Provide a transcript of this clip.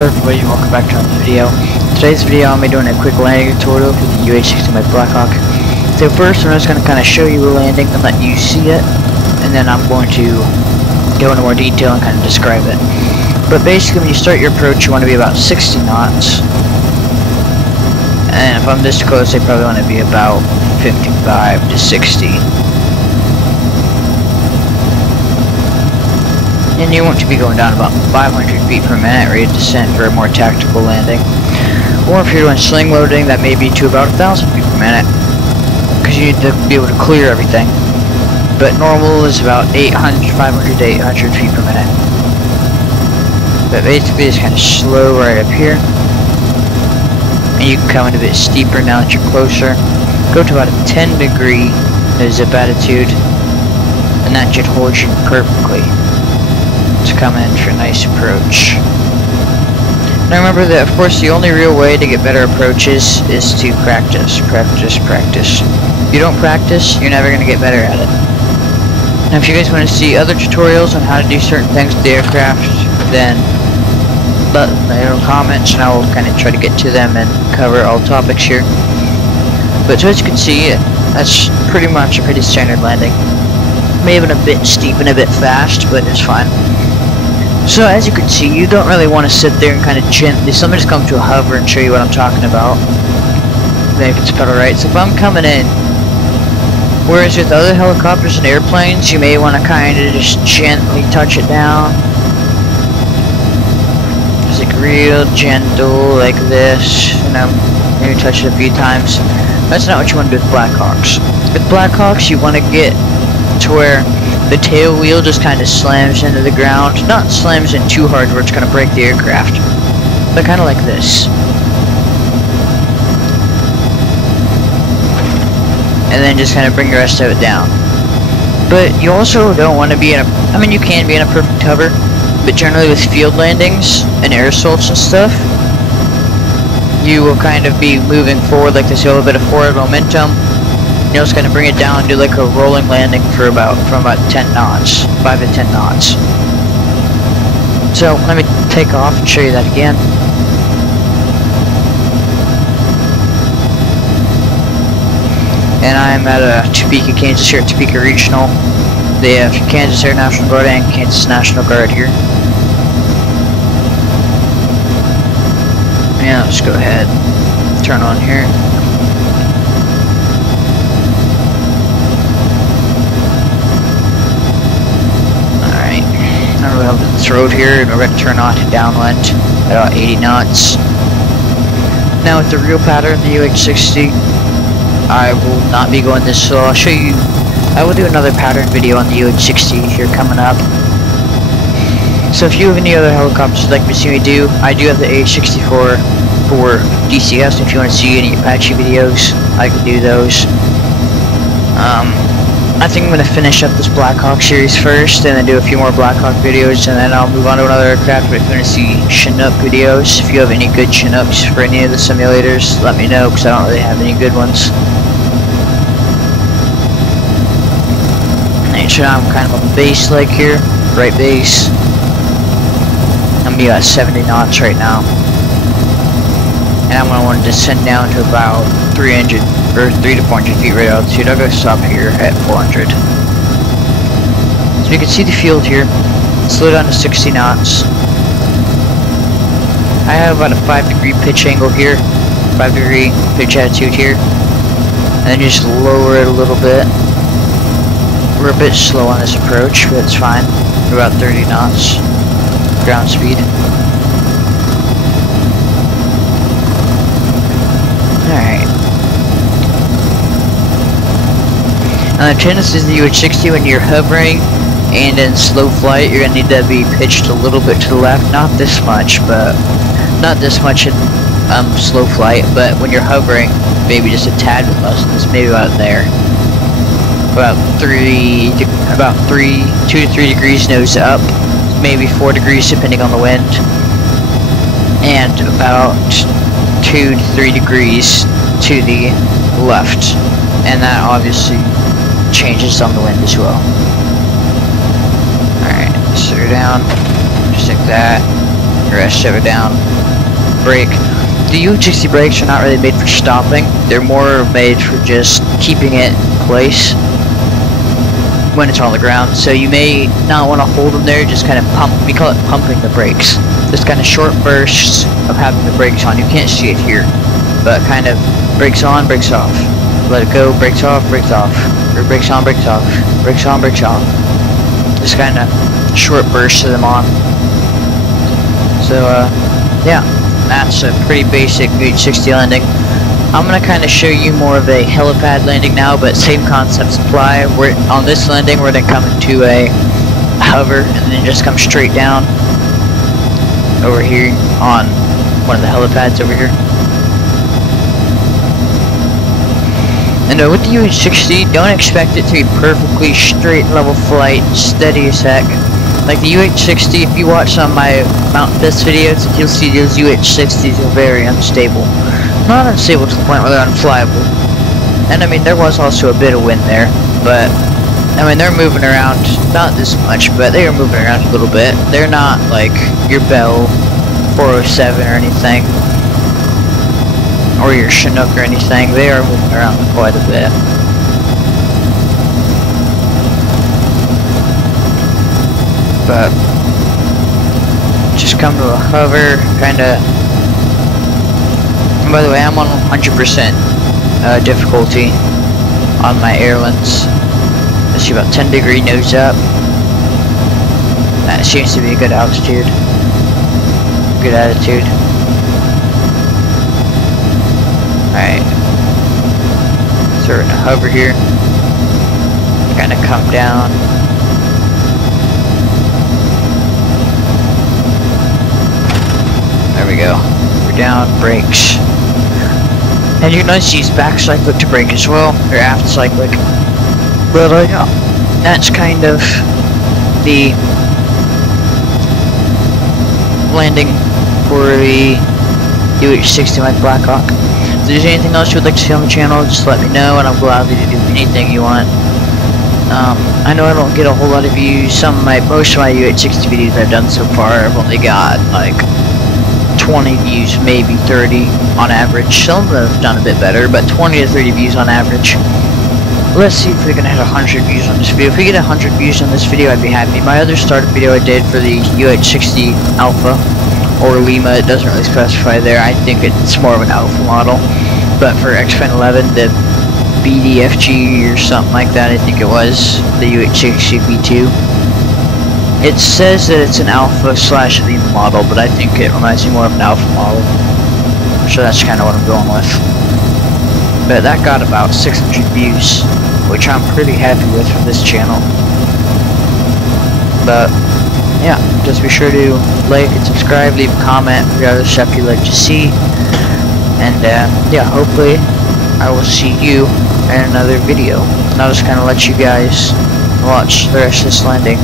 Hello everybody, welcome back to another video. Today's video I'm doing a quick landing tutorial for the UH-60 by Blackhawk. So first I'm just going to kind of show you the landing and let you see it, and then I'm going to go into more detail and kind of describe it. But basically when you start your approach you want to be about 60 knots. And if I'm this close they probably want to be about 55 to 60. And you want to be going down about 500 feet per minute rate of descent for a more tactical landing. Or if you're doing sling loading, that may be to about 1,000 feet per minute, because you need to be able to clear everything. But normal is about 500 to 800 feet per minute. But basically it's kind of slow right up here. And you can come in a bit steeper now that you're closer. Go to about a 10 degree zip attitude, and that should hold you perfectly to come in for a nice approach. Now remember that of course the only real way to get better approaches is to practice. If you don't practice, you're never going to get better at it. Now if you guys want to see other tutorials on how to do certain things with the aircraft, then let me know in the comments and I will kind of try to get to them and cover all topics here. But so as you can see, that's pretty much a pretty standard landing. Maybe a bit steep and a bit fast, but it's fine. So as you can see, you don't really want to sit there and kind of gently. So let me just come to a hover and show you what I'm talking about. Maybe it's pedal right. So if I'm coming in, whereas with other helicopters and airplanes, you may want to kind of just gently touch it down. Just like real gentle, like this. You know, maybe touch it a few times. That's not what you want to do with Blackhawks. With Blackhawks, you want to get to where the tail wheel just kind of slams into the ground. Not slams in too hard where it's going to break the aircraft, but kind of like this. And then just kind of bring the rest of it down. But you also don't want to be in a, I mean you can be in a perfect hover, but generally with field landings and air assaults and stuff, you will kind of be moving forward like this, a little bit of forward momentum. You're just gonna bring it down and do like a rolling landing for from about 10 knots, 5 to 10 knots. So let me take off and show you that again. And I'm at Topeka, Kansas here at Topeka Regional. They have Kansas Air National Guard and Kansas National Guard here. Yeah, let's go ahead, turn on here. We're up this road here and we're going to turn on to downwind at about 80 knots. Now with the real pattern, the UH-60, I will not be going this slow. I'll show you, I will do another pattern video on the UH-60 here coming up. So if you have any other helicopters you'd like me to see me do, I do have the AH-64 for DCS. If you want to see any Apache videos, I can do those. I think I'm going to finish up this Blackhawk series first, and then do a few more Blackhawk videos, and then I'll move on to another aircraft. But if you want to see Chinook videos, if you have any good Chinooks for any of the simulators, let me know, because I don't really have any good ones. Make sure I'm kind of on the base leg here, right base. I'm going to be at 70 knots right now. And I'm going to want to descend down to about 300 or 300 to 400 feet right altitude. I'll go stop here at 400. So you can see the field here. Slow down to 60 knots. I have about a 5 degree pitch angle here, 5 degree pitch attitude here, and then just lower it a little bit. We're a bit slow on this approach, but it's fine. We're about 30 knots ground speed. Alright. Now the tendency is the UH-60 when you're hovering and in slow flight, you're going to need to be pitched a little bit to the left. Not this much, but not this much in slow flight, but when you're hovering, maybe just a tad bit less than this, maybe about there. About 2 to 3 degrees nose up, maybe 4 degrees depending on the wind, and about 2 to 3 degrees to the left, and that obviously changes on the wind as well. Alright, slow down, just like that. the rest of it down. Brake. The UH-60 brakes are not really made for stopping. They're more made for just keeping it in place when it's on the ground. So you may not want to hold them there, just kind of pump. We call it pumping the brakes. Just kind of short bursts of having the brakes on. You can't see it here, but kind of brakes on, brakes off. Let it go, brakes off, brakes off. Or brakes on, brakes off. Brakes on, brakes off. Just kind of short bursts of them on. So, yeah, that's a pretty basic UH-60 landing. I'm going to kind of show you more of a helipad landing now, but same concepts apply. On this landing, we're going to come into a hover and then just come straight down over here on one of the helipads over here. And with the UH-60, don't expect it to be perfectly straight level flight, steady as heck. Like the UH-60, if you watch some of my Mountain Best videos, you'll see those UH-60s are very unstable. Not unstable to the point where they're unflyable. And I mean, there was also a bit of wind there, but I mean, they're moving around, not this much, but they are moving around a little bit. They're not like your Bell 407 or anything, or your Chinook or anything. They are moving around quite a bit. But just come to a hover, kinda. And by the way, I'm on 100% difficulty on my airlines. Let's see, about 10-degree nose up. That seems to be a good altitude. Good attitude. Alright. So we're gonna hover here. Kinda come down. There we go. We're down, brakes. And you can always use back cyclic to brake as well, or aft cyclic. But yeah, that's kind of the landing for the UH-60 Mike Blackhawk. If there's anything else you would like to see on the channel, just let me know, and I'm glad to do anything you want. I know I don't get a whole lot of views. Most of my UH-60 videos I've done so far, I've only got like 20 views, maybe 30 on average. Some of them have done a bit better, but 20 to 30 views on average. Let's see if we're gonna hit 100 views on this video. If we get 100 views on this video, I'd be happy. My other startup video I did for the UH-60 Alpha or Lima, it doesn't really specify there. I think it's more of an Alpha model, but for Xpeng 11, the BDFG or something like that, I think it was the UH-60 V2. It says that it's an Alpha / Lima model, but I think it reminds me more of an Alpha model. So that's kind of what I'm going with. But that got about 600 views, which I'm pretty happy with for this channel. But yeah, just be sure to like and subscribe, leave a comment for other stuff you'd like to see. And yeah, hopefully I will see you in another video. And I'll just kind of let you guys watch the rest of this landing.